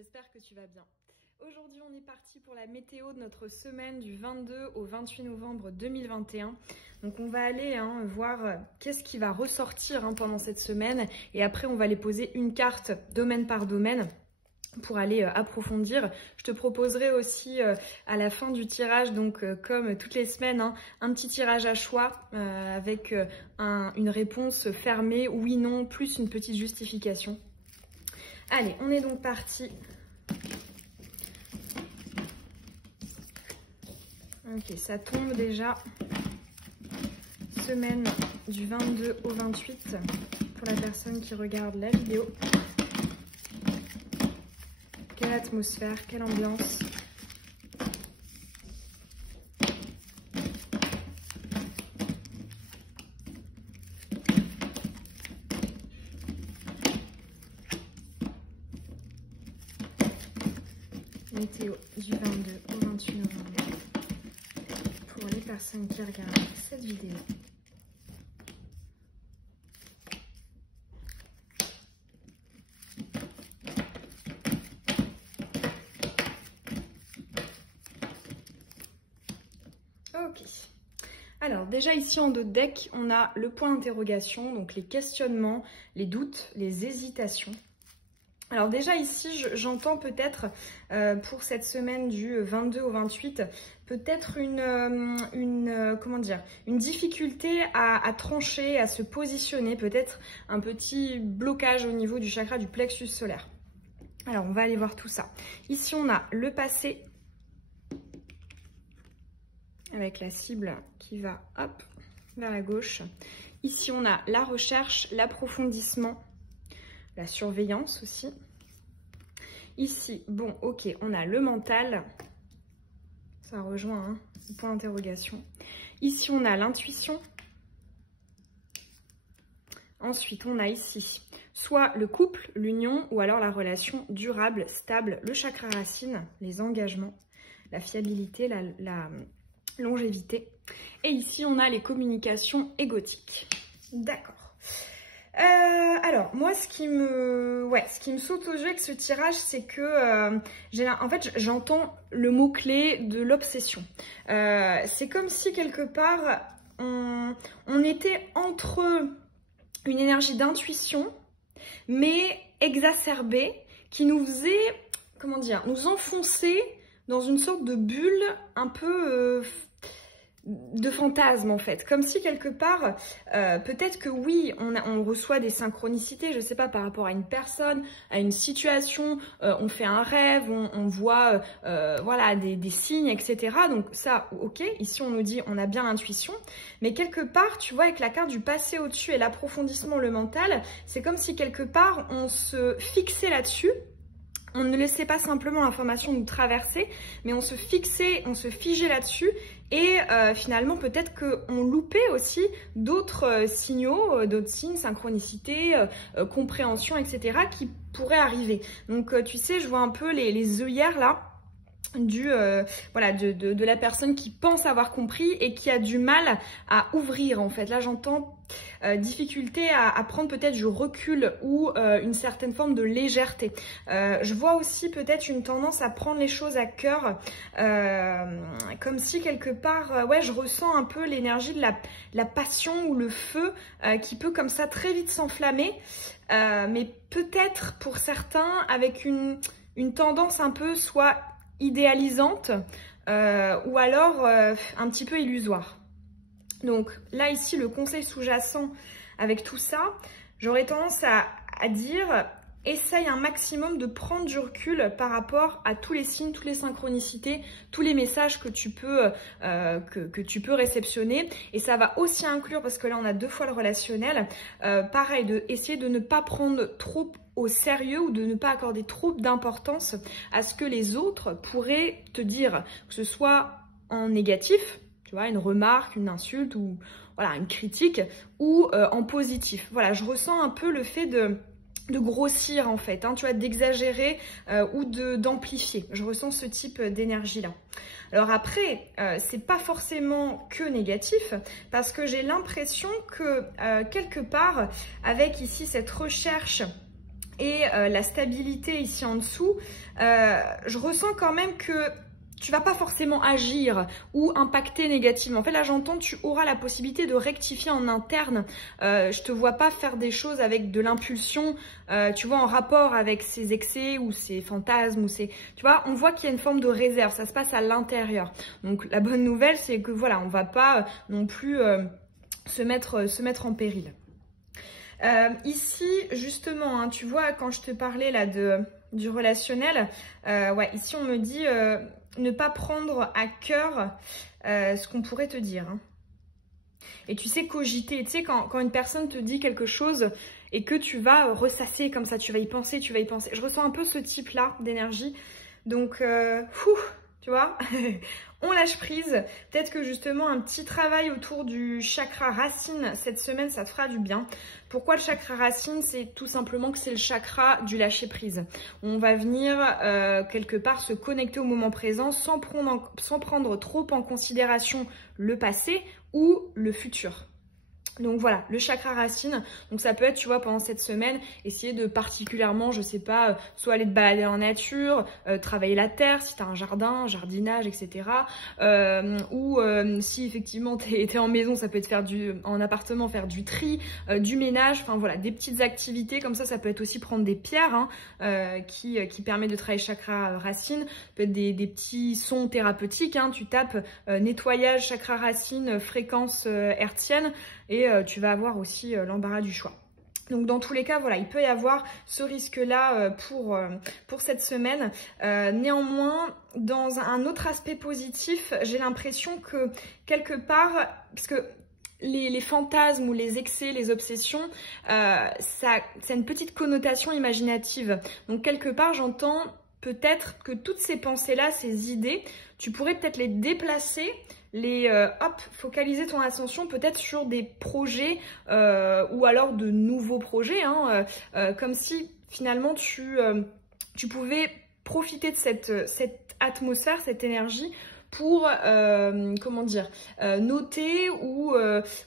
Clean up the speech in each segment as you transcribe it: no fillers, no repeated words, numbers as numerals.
j'espère que tu vas bien. Aujourd'hui, on est parti pour la météo de notre semaine du 22 au 28 novembre 2021. Donc on va aller voir qu'est-ce qui va ressortir pendant cette semaine et après on va aller poser une carte domaine par domaine pour aller approfondir. Je te proposerai aussi à la fin du tirage, donc comme toutes les semaines, un petit tirage à choix avec une réponse fermée, oui, non, plus une petite justification. Allez, on est donc parti. Ok, ça tombe déjà. Semaine du 22 au 28 pour la personne qui regarde la vidéo. Quelle atmosphère, quelle ambiance. Météo du 22 au 28 novembre pour les personnes qui regardent cette vidéo. Ok. Alors déjà ici en dos de deck, on a le point d'interrogation, donc les questionnements, les doutes, les hésitations. Alors déjà ici, j'entends peut-être pour cette semaine du 22 au 28, peut-être une difficulté à trancher, à se positionner, peut-être un petit blocage au niveau du chakra du plexus solaire. Alors on va aller voir tout ça. Ici on a le passé, avec la cible qui va hop vers la gauche. Ici on a la recherche, l'approfondissement, la surveillance aussi. Ici, bon, ok, on a le mental. Ça rejoint le point d'interrogation. Ici, on a l'intuition. Ensuite, on a ici soit le couple, l'union, ou alors la relation durable, stable, le chakra racine, les engagements, la fiabilité, la longévité. Et ici, on a les communications égotiques. D'accord. Alors, moi, ce qui me saute aux yeux avec ce tirage, c'est que en fait, j'entends le mot-clé de l'obsession. C'est comme si, quelque part, on était entre une énergie d'intuition, mais exacerbée, qui nous faisait, comment dire, nous enfoncer dans une sorte de bulle un peu de fantasme en fait, comme si quelque part, peut-être que oui, on reçoit des synchronicités, je sais pas, par rapport à une personne, à une situation, on fait un rêve, on voit voilà, des signes, etc. Donc ça, ok, ici on nous dit on a bien l'intuition, mais quelque part, tu vois, avec la carte du passé au-dessus et l'approfondissement, le mental, c'est comme si quelque part on se fixait là-dessus. On ne laissait pas simplement l'information nous traverser, mais on se fixait, on se figeait là-dessus et finalement peut-être qu'on loupait aussi d'autres signaux, d'autres signes, synchronicité, compréhension, etc. qui pourraient arriver. Donc tu sais, je vois un peu les œillères là, voilà, de la personne qui pense avoir compris et qui a du mal à ouvrir en fait. Là j'entends difficulté à prendre peut-être du recul ou une certaine forme de légèreté. Je vois aussi peut-être une tendance à prendre les choses à cœur, comme si quelque part, ouais, je ressens un peu l'énergie de la passion ou le feu qui peut comme ça très vite s'enflammer, mais peut-être pour certains avec une tendance un peu soit idéalisante ou alors un petit peu illusoire. Donc là ici le conseil sous-jacent avec tout ça, j'aurais tendance à dire essaye un maximum de prendre du recul par rapport à tous les signes, toutes les synchronicités, tous les messages que tu peux réceptionner, et ça va aussi inclure, parce que là on a deux fois le relationnel, pareil, de essayer de ne pas prendre trop au sérieux ou de ne pas accorder trop d'importance à ce que les autres pourraient te dire, que ce soit en négatif, tu vois, une remarque, une insulte ou voilà, une critique, ou en positif. Voilà, je ressens un peu le fait de grossir en fait, tu vois, d'exagérer ou d'amplifier. Je ressens ce type d'énergie là. Alors après, c'est pas forcément que négatif, parce que j'ai l'impression que quelque part, avec ici cette recherche et la stabilité ici en dessous, je ressens quand même que tu vas pas forcément agir ou impacter négativement. En fait, là, j'entends, tu auras la possibilité de rectifier en interne. Je te vois pas faire des choses avec de l'impulsion, tu vois, en rapport avec ces excès ou ces fantasmes ou ces... Tu vois, on voit qu'il y a une forme de réserve. Ça se passe à l'intérieur. Donc, la bonne nouvelle, c'est que voilà, on va pas non plus se mettre en péril. Ici, justement, hein, tu vois, quand je te parlais là du relationnel, ouais, ici, on me dit... ne pas prendre à cœur ce qu'on pourrait te dire. Hein. Et tu sais, cogiter, tu sais, quand une personne te dit quelque chose et que tu vas ressasser comme ça, tu vas y penser, tu vas y penser. Je ressens un peu ce type-là d'énergie. Donc, tu vois, on lâche prise. Peut-être que justement, un petit travail autour du chakra racine cette semaine, ça te fera du bien. Pourquoi le chakra racine? C'est tout simplement que c'est le chakra du lâcher prise. On va venir quelque part se connecter au moment présent sans prendre trop en considération le passé ou le futur. Donc voilà, le chakra racine, donc ça peut être, tu vois, pendant cette semaine, essayer de particulièrement, je sais pas, soit aller te balader en nature, travailler la terre, si tu as un jardin, jardinage, etc. Ou si effectivement tu es en maison, ça peut être en appartement, faire du tri, du ménage, enfin voilà, des petites activités comme ça peut être aussi prendre des pierres hein, qui permet de travailler chakra racine, peut être des petits sons thérapeutiques, hein, tu tapes nettoyage chakra racine, fréquence hertzienne, et tu vas avoir aussi l'embarras du choix. Donc dans tous les cas, voilà, il peut y avoir ce risque-là pour cette semaine. Néanmoins, dans un autre aspect positif, j'ai l'impression que quelque part, parce que les fantasmes ou les excès, les obsessions, ça a une petite connotation imaginative. Donc quelque part, j'entends peut-être que toutes ces pensées-là, ces idées, tu pourrais peut-être les déplacer, focaliser ton attention peut-être sur des projets ou alors de nouveaux projets, hein, comme si finalement tu pouvais profiter de cette atmosphère, cette énergie pour, comment dire, noter ou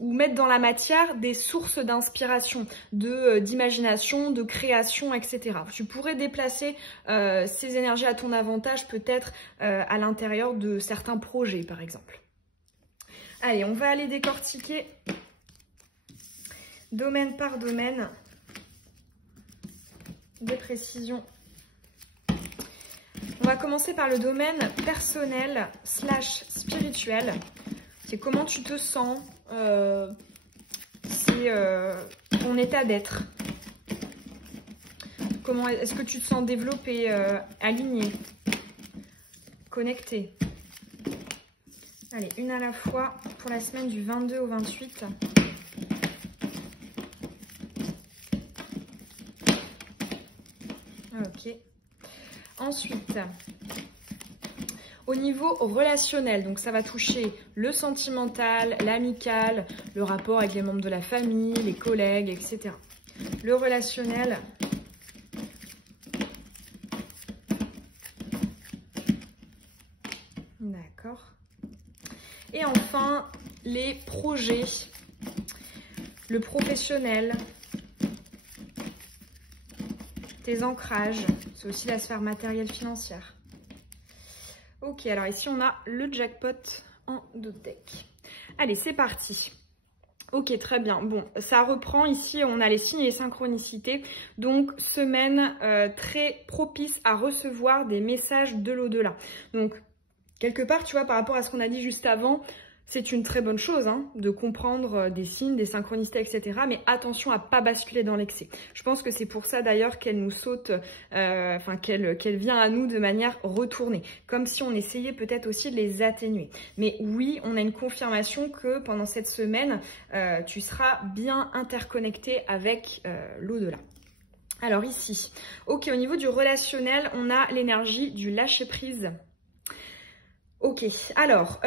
mettre dans la matière des sources d'inspiration, d'imagination, de création, etc. Tu pourrais déplacer ces énergies à ton avantage peut-être à l'intérieur de certains projets, par exemple. Allez, on va aller décortiquer domaine par domaine des précisions. On va commencer par le domaine personnel / spirituel. C'est comment tu te sens, c'est ton état d'être. Comment est-ce que tu te sens développé, aligné, connecté. Allez, une à la fois pour la semaine du 22 au 28. Ok. Ensuite, au niveau relationnel, donc ça va toucher le sentimental, l'amical, le rapport avec les membres de la famille, les collègues, etc. Le relationnel. D'accord. Et enfin, les projets, le professionnel, tes ancrages, c'est aussi la sphère matérielle financière. Ok, alors ici on a le jackpot en deck. Allez, c'est parti. Ok, très bien. Bon, ça reprend ici, on a les signes et les synchronicités. Donc, semaine très propice à recevoir des messages de l'au-delà. Donc, quelque part, tu vois, par rapport à ce qu'on a dit juste avant, c'est une très bonne chose hein, de comprendre des signes, des synchronicités, etc. Mais attention à ne pas basculer dans l'excès. Je pense que c'est pour ça d'ailleurs qu'elle nous saute, qu'elle vient à nous de manière retournée. Comme si on essayait peut-être aussi de les atténuer. Mais oui, on a une confirmation que pendant cette semaine, tu seras bien interconnecté avec l'au-delà. Alors ici, ok, au niveau du relationnel, on a l'énergie du lâcher-prise. Ok, alors...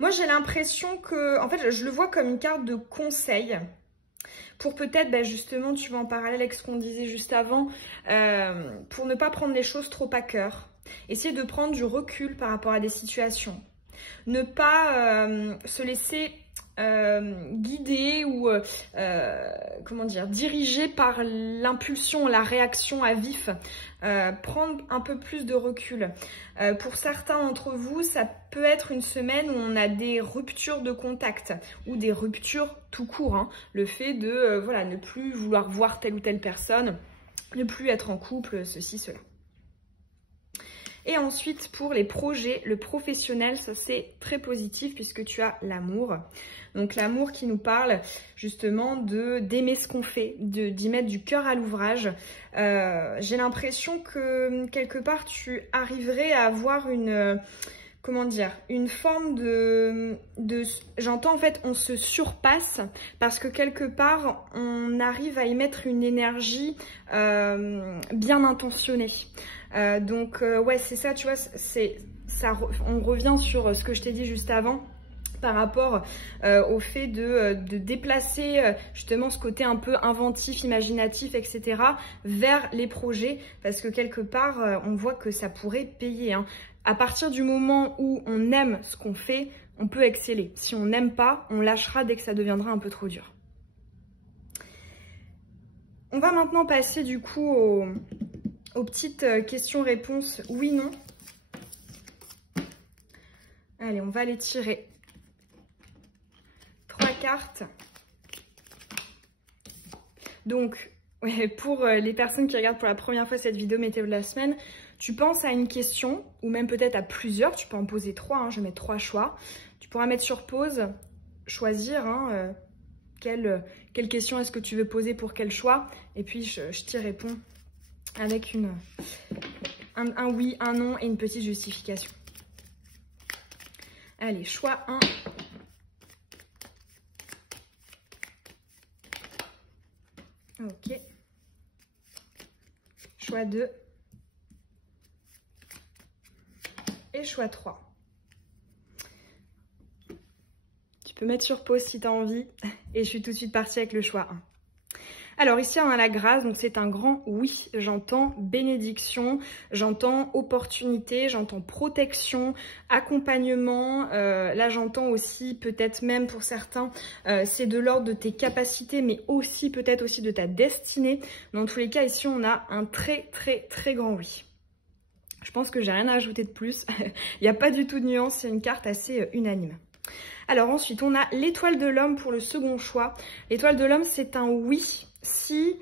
moi, j'ai l'impression que, en fait, je le vois comme une carte de conseil pour peut-être, justement, tu vas en parallèle avec ce qu'on disait juste avant, pour ne pas prendre les choses trop à cœur. Essayer de prendre du recul par rapport à des situations. Ne pas se laisser guidé ou comment dire, dirigé par l'impulsion, la réaction à vif. Prendre un peu plus de recul. Pour certains d'entre vous, ça peut être une semaine où on a des ruptures de contact ou des ruptures tout court. Hein. Le fait de voilà, ne plus vouloir voir telle ou telle personne, ne plus être en couple, ceci, cela. Et ensuite, pour les projets, le professionnel, ça c'est très positif puisque tu as l'amour. Donc l'amour qui nous parle justement d'aimer ce qu'on fait, d'y mettre du cœur à l'ouvrage. J'ai l'impression que quelque part, tu arriverais à avoir une... comment dire, une forme j'entends en fait, on se surpasse parce que quelque part, on arrive à y mettre une énergie bien intentionnée. Ouais, c'est ça, tu vois, on revient sur ce que je t'ai dit juste avant par rapport au fait de déplacer justement ce côté un peu inventif, imaginatif, etc. vers les projets parce que quelque part, on voit que ça pourrait payer, hein. À partir du moment où on aime ce qu'on fait, on peut exceller. Si on n'aime pas, on lâchera dès que ça deviendra un peu trop dur. On va maintenant passer du coup aux petites questions-réponses oui-non. Allez, on va les tirer. 3 cartes. Donc, ouais, pour les personnes qui regardent pour la première fois cette vidéo météo de la semaine, tu penses à une question, ou même peut-être à plusieurs, tu peux en poser 3, hein, je vais mettre 3 choix. Tu pourras mettre sur pause, choisir hein, quelle question est-ce que tu veux poser pour quel choix, et puis je t'y réponds avec un oui, un non et une petite justification. Allez, choix 1. Ok. Choix 2. Et choix 3. Tu peux mettre sur pause si tu as envie. Et je suis tout de suite partie avec le choix 1. Alors ici on a la grâce, donc c'est un grand oui. J'entends bénédiction, j'entends opportunité, j'entends protection, accompagnement. Là j'entends aussi peut-être même pour certains, c'est de l'ordre de tes capacités, mais aussi peut-être aussi de ta destinée. Dans tous les cas ici on a un très très très grand oui. Je pense que j'ai rien à ajouter de plus. Il n'y a pas du tout de nuance, c'est une carte assez unanime. Alors ensuite, on a l'étoile de l'homme pour le second choix. L'étoile de l'homme, c'est un oui si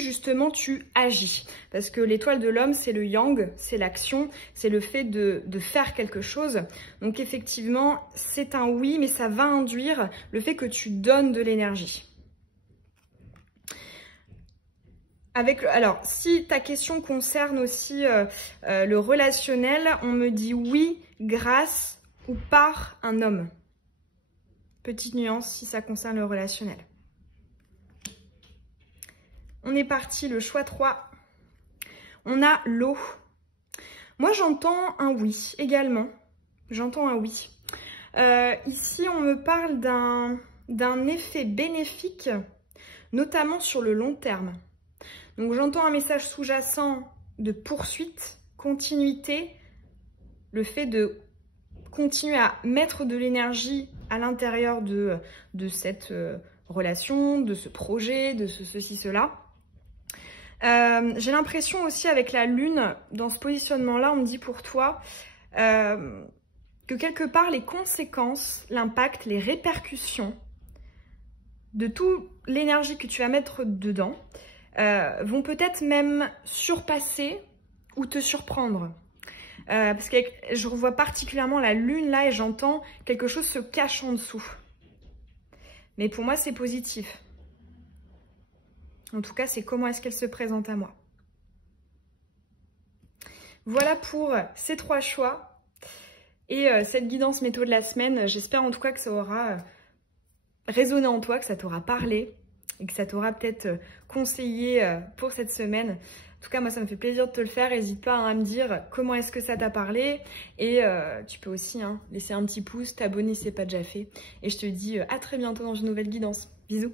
justement tu agis. Parce que l'étoile de l'homme, c'est le yang, c'est l'action, c'est le fait de faire quelque chose. Donc effectivement, c'est un oui, mais ça va induire le fait que tu donnes de l'énergie. Alors, si ta question concerne aussi le relationnel, on me dit oui grâce ou par un homme. Petite nuance si ça concerne le relationnel. On est parti, le choix 3. On a l'eau. Moi, j'entends un oui également. J'entends un oui. Ici, on me parle d'un effet bénéfique, notamment sur le long terme. Donc j'entends un message sous-jacent de poursuite, continuité, le fait de continuer à mettre de l'énergie à l'intérieur de cette relation, de ce projet, de ceci, cela. J'ai l'impression aussi avec la lune, dans ce positionnement-là, on me dit pour toi que quelque part les conséquences, l'impact, les répercussions de toute l'énergie que tu vas mettre dedans, vont peut-être même surpasser ou te surprendre. Parce que je revois particulièrement la lune là et j'entends quelque chose se cache en dessous. Mais pour moi, c'est positif. En tout cas, c'est comment est-ce qu'elle se présente à moi. Voilà pour ces 3 choix et cette guidance météo de la semaine. J'espère en tout cas que ça aura résonné en toi, que ça t'aura parlé et que ça t'aura peut-être conseillé pour cette semaine. En tout cas, moi, ça me fait plaisir de te le faire. N'hésite pas à me dire comment est-ce que ça t'a parlé. Et tu peux aussi laisser un petit pouce, t'abonner si ce n'est pas déjà fait. Et je te dis à très bientôt dans une nouvelle guidance. Bisous.